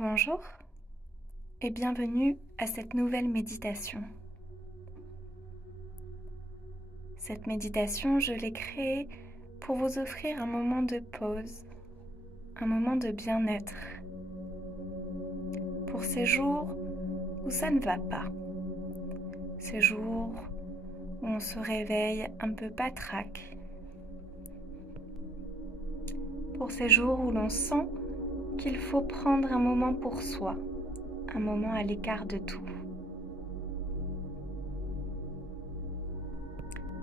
Bonjour et bienvenue à cette nouvelle méditation. Cette méditation, je l'ai créée pour vous offrir un moment de pause, un moment de bien-être. Pour ces jours où ça ne va pas, ces jours où on se réveille un peu patraque, pour ces jours où l'on sent qu'il faut prendre un moment pour soi, un moment à l'écart de tout.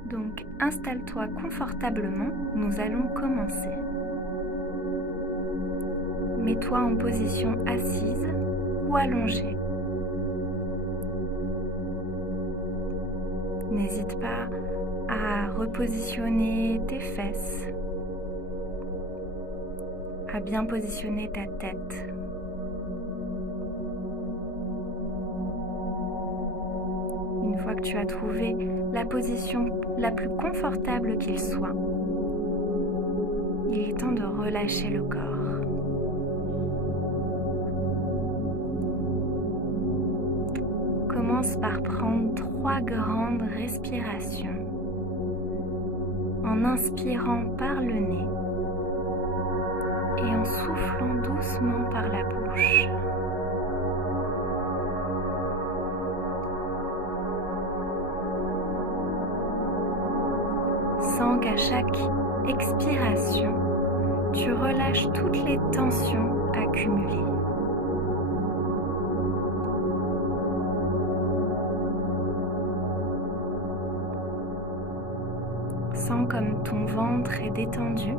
Donc installe-toi confortablement, nous allons commencer. Mets-toi en position assise ou allongée. N'hésite pas à repositionner tes fesses, à bien positionner ta tête. Une fois que tu as trouvé la position la plus confortable qu'il soit, il est temps de relâcher le corps. Commence par prendre 3 grandes respirations en inspirant par le nez et en soufflant doucement par la bouche. Sens qu'à chaque expiration, tu relâches toutes les tensions accumulées. Sens comme ton ventre est détendu,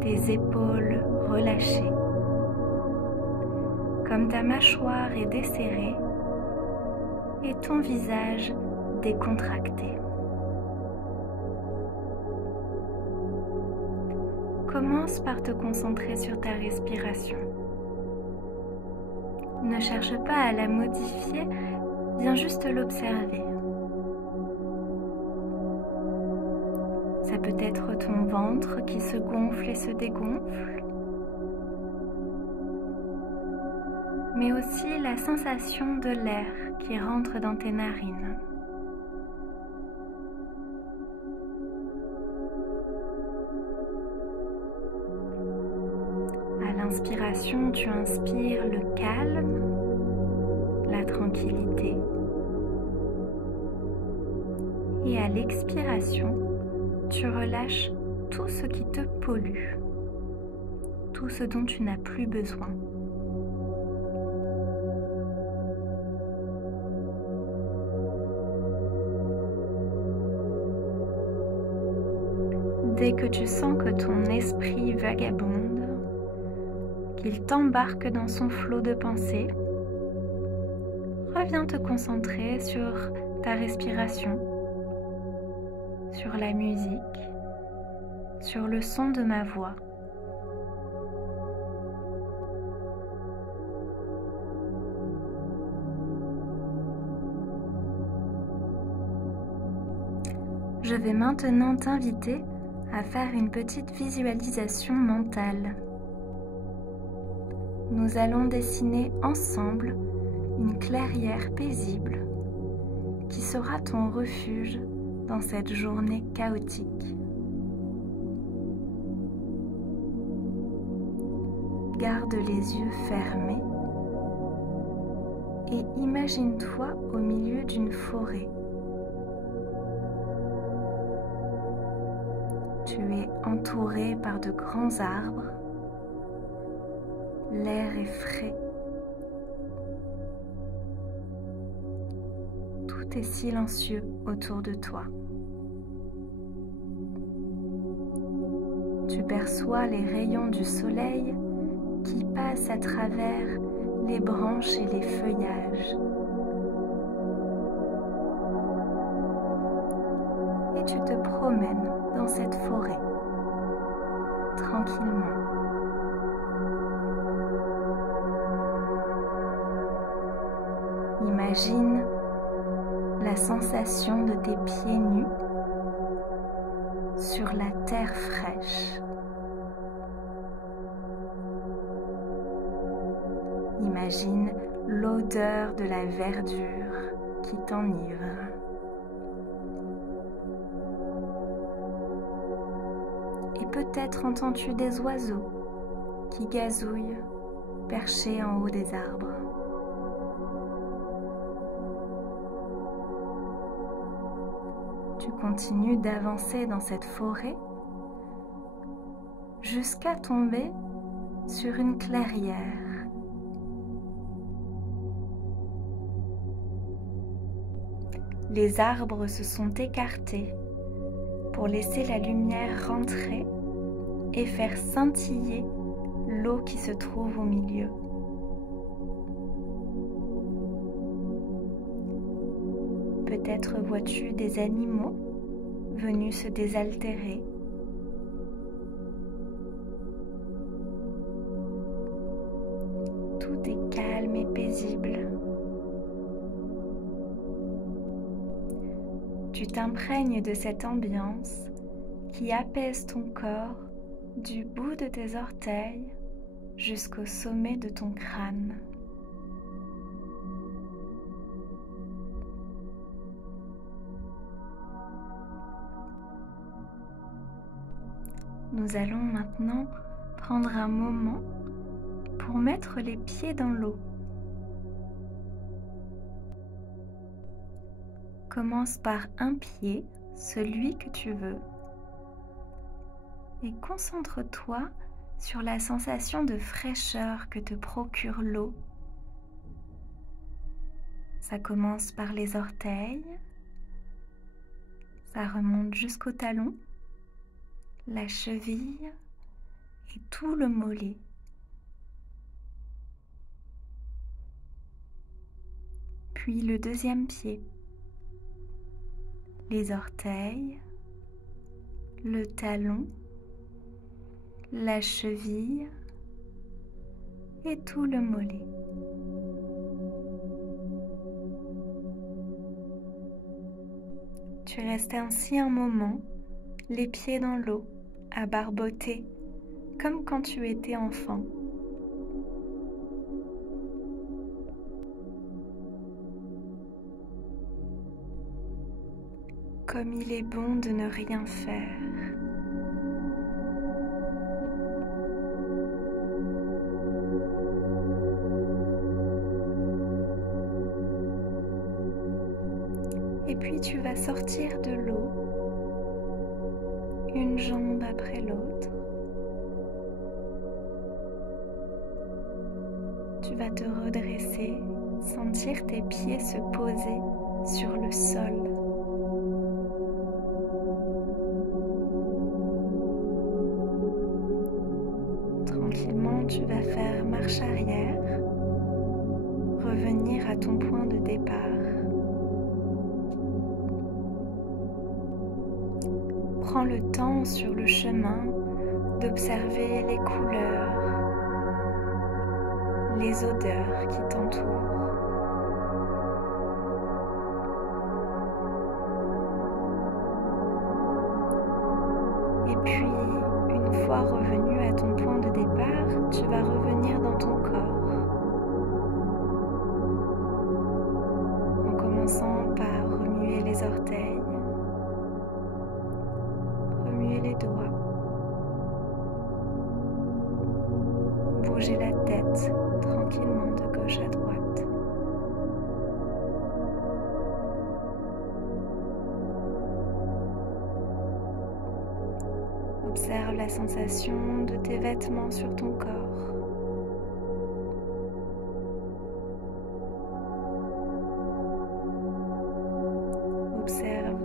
tes épaules relâchées, comme ta mâchoire est desserrée et ton visage décontracté. Commence par te concentrer sur ta respiration. Ne cherche pas à la modifier, viens juste l'observer. Ça peut être ton ventre qui se gonfle et se dégonfle, mais aussi la sensation de l'air qui rentre dans tes narines. À l'inspiration, tu inspires le calme, la tranquillité, et à l'expiration, tu relâches tout ce qui te pollue, tout ce dont tu n'as plus besoin. Dès que tu sens que ton esprit vagabonde, qu'il t'embarque dans son flot de pensées, reviens te concentrer sur ta respiration, sur la musique, sur le son de ma voix. Je vais maintenant t'inviter à faire une petite visualisation mentale. Nous allons dessiner ensemble une clairière paisible qui sera ton refuge dans cette journée chaotique. Garde les yeux fermés et imagine-toi au milieu d'une forêt. Tu es entouré par de grands arbres, l'air est frais, tout est silencieux autour de toi. Tu perçois les rayons du soleil qui passent à travers les branches et les feuillages. Et tu te promènes dans cette forêt, tranquillement. Imagine la sensation de tes pieds nus sur la terre fraîche. Imagine l'odeur de la verdure qui t'enivre. Et peut-être entends-tu des oiseaux qui gazouillent perchés en haut des arbres. Tu continues d'avancer dans cette forêt jusqu'à tomber sur une clairière. Les arbres se sont écartés pour laisser la lumière rentrer et faire scintiller l'eau qui se trouve au milieu. Peut-être vois-tu des animaux venus se désaltérer. Tout est calme et paisible. Tu t'imprègnes de cette ambiance qui apaise ton corps du bout de tes orteils jusqu'au sommet de ton crâne. Nous allons maintenant prendre un moment pour mettre les pieds dans l'eau. Commence par un pied, celui que tu veux, et concentre-toi sur la sensation de fraîcheur que te procure l'eau. Ça commence par les orteils, ça remonte jusqu'au talon, la cheville et tout le mollet. Puis le deuxième pied, les orteils, le talon, la cheville et tout le mollet. Tu restes ainsi un moment, les pieds dans l'eau, à barboter, comme quand tu étais enfant. Comme il est bon de ne rien faire. Et puis tu vas sortir de l'eau, une jambe après l'autre. Tu vas te redresser, sentir tes pieds se poser sur le sol. Tranquillement, tu vas faire marche arrière, revenir à ton point de départ. Prends le temps sur le chemin d'observer les couleurs, les odeurs qui t'entourent. Et puis, une fois revenu à ton point de départ, tu vas revenir dans ton corps. En commençant par remuer les orteils, remuer les doigts, bouger la tête tranquillement de gauche à droite. Observe la sensation de tes vêtements sur ton corps. Observe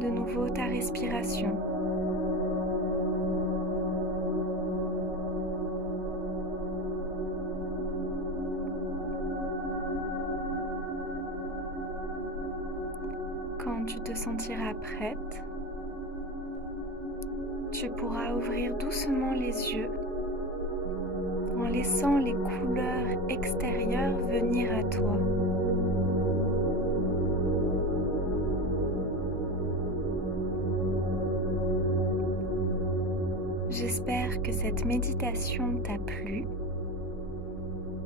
de nouveau ta respiration. Quand tu te sentiras prête, tu pourras ouvrir doucement les yeux en laissant les couleurs extérieures venir à toi. J'espère que cette méditation t'a plu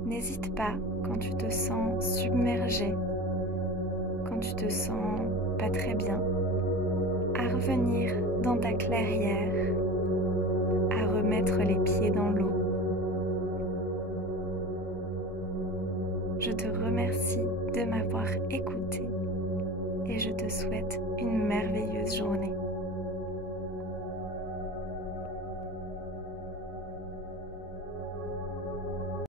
N'hésite pas, quand tu te sens submergé, quand tu te sens pas très bien, à revenir dans ta clairière, à remettre les pieds dans l'eau. Je te remercie de m'avoir écouté et je te souhaite une merveilleuse journée.